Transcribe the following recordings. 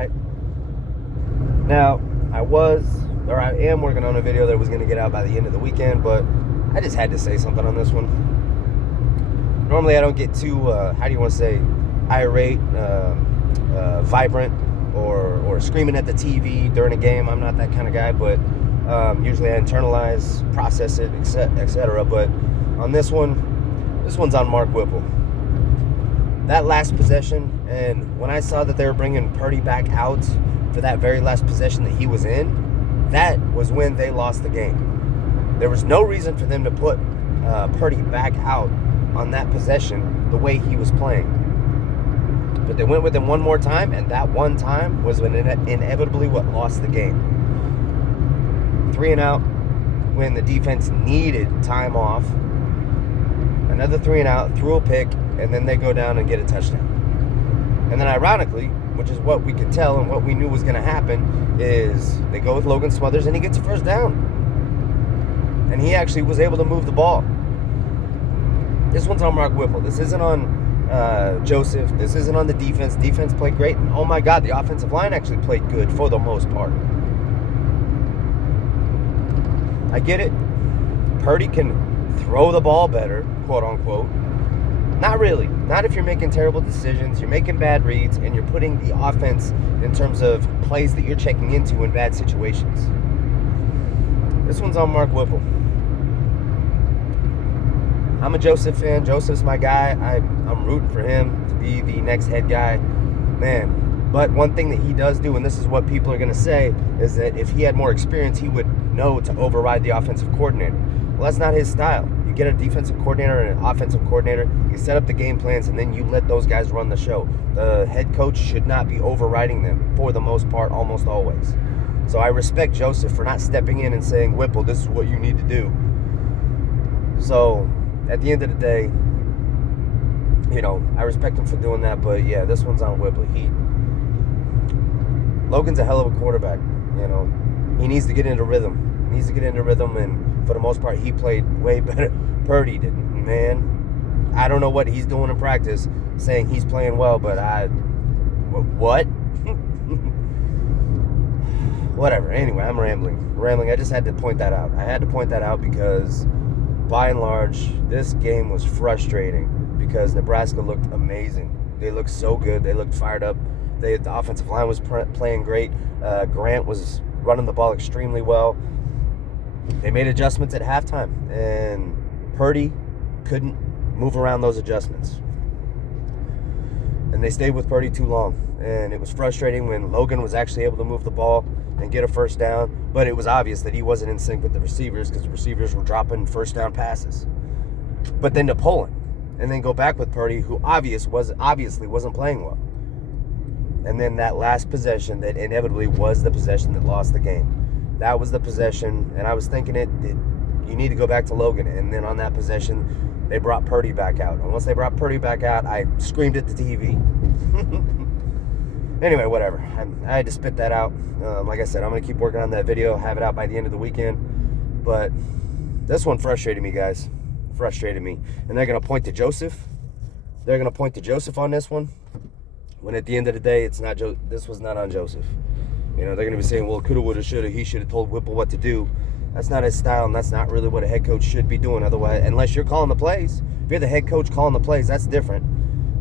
right. Now, I am working on a video that was going to get out by the end of the weekend, but I just had to say something on this one. Normally, I don't get too, how do you want to say, irate, vibrant, or screaming at the TV during a game. I'm not that kind of guy, but usually I internalize, process it, etc. But on this one's on Mark Whipple. That last possession, and when I saw that they were bringing Purdy back out for that very last possession that he was in, that was when they lost the game. There was no reason for them to put Purdy back out on that possession the way he was playing. But they went with him one more time, and that one time was when inevitably what lost the game. 3 and out when the defense needed time off. Another 3 and out, threw a pick, and then they go down and get a touchdown. And then ironically, which is what we could tell and what we knew was going to happen, is they go with Logan Smothers and he gets a first down. And he actually was able to move the ball. This one's on Mark Whipple. This isn't on Joseph. This isn't on the defense. Defense played great. And oh my God, the offensive line actually played good for the most part. I get it. Purdy can throw the ball better, quote unquote. Not really. Not if you're making terrible decisions, you're making bad reads, and you're putting the offense in terms of plays that you're checking into in bad situations. This one's on Mark Whipple. I'm a Joseph fan. Joseph's my guy. I'm rooting for him to be the next head guy. Man, but one thing that he does do, and this is what people are going to say, is that if he had more experience, he would know to override the offensive coordinator. Well, that's not his style. You get a defensive coordinator and an offensive coordinator, you set up the game plans, and then you let those guys run the show. The head coach should not be overriding them for the most part, almost always. So I respect Joseph for not stepping in and saying, Whipple, this is what you need to do. So at the end of the day, you know, I respect him for doing that, but yeah, this one's on Whipple. Logan's a hell of a quarterback, you know. He needs to get into rhythm. And for the most part, he played way better. Purdy didn't, man. I don't know what he's doing in practice, saying he's playing well, but what? Whatever. Anyway, I'm rambling. I just had to point that out. I had to point that out because, by and large, this game was frustrating because Nebraska looked amazing. They looked so good. They looked fired up. The offensive line was playing great. Grant was running the ball extremely well. They made adjustments at halftime, and Purdy couldn't move around those adjustments. And they stayed with Purdy too long. And it was frustrating when Logan was actually able to move the ball and get a first down, but it was obvious that he wasn't in sync with the receivers because the receivers were dropping first down passes. But then to pull him and then go back with Purdy, who obviously wasn't playing well. And then that last possession that inevitably was the possession that lost the game. That was the possession, and I was thinking you need to go back to Logan. And then on that possession, they brought Purdy back out. And once they brought Purdy back out, I screamed at the TV. Anyway, whatever. I had to spit that out. Like I said, I'm going to keep working on that video, have it out by the end of the weekend. But this one frustrated me, guys. Frustrated me. And they're going to point to Joseph. They're going to point to Joseph on this one. When at the end of the day, this was not on Joseph. You know, they're going to be saying, well, coulda, woulda, shoulda, he should have told Whipple what to do. That's not his style, and that's not really what a head coach should be doing. Otherwise, unless you're calling the plays. If you're the head coach calling the plays, that's different.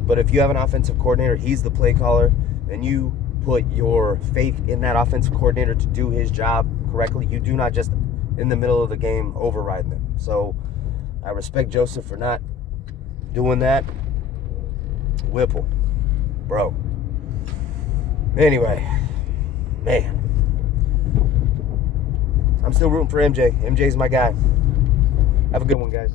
But if you have an offensive coordinator, he's the play caller, and you put your faith in that offensive coordinator to do his job correctly, you do not just, in the middle of the game, override them. So I respect Joseph for not doing that. Whipple. Bro. Anyway. Man. I'm still rooting for MJ. MJ's my guy. Have a good one, guys.